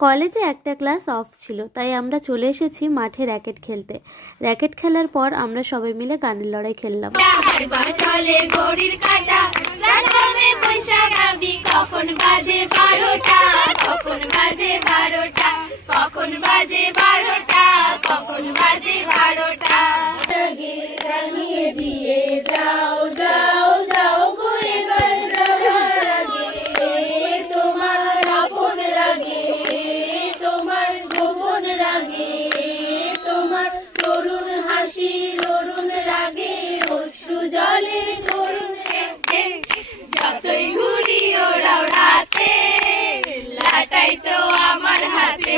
কলেজে একটা class of ছিল, তাই আমরা চলে এসেছি মাঠে র্যাকেট খেলতে। র্যাকেট খেলার পর আমরা সবাই মিলে গানের লড়াই খেললাম। কখন বাজে 12টা, কখন বাজে 12টা, কখন বাজে 12টা, কখন বাজে 12টা। রাঙিয়ে দিয়ে যাও যাও যাও গো এবার যাবার আগে, তোমার আপন রাগে, তোমার গোপন রাগে, তোমার তরুণ হাসি তরুণ রাগে, অশ্রু জলে তরুণ যতই ঘুরি ওরাও রাতে, লাটাই তো আমার হাতে।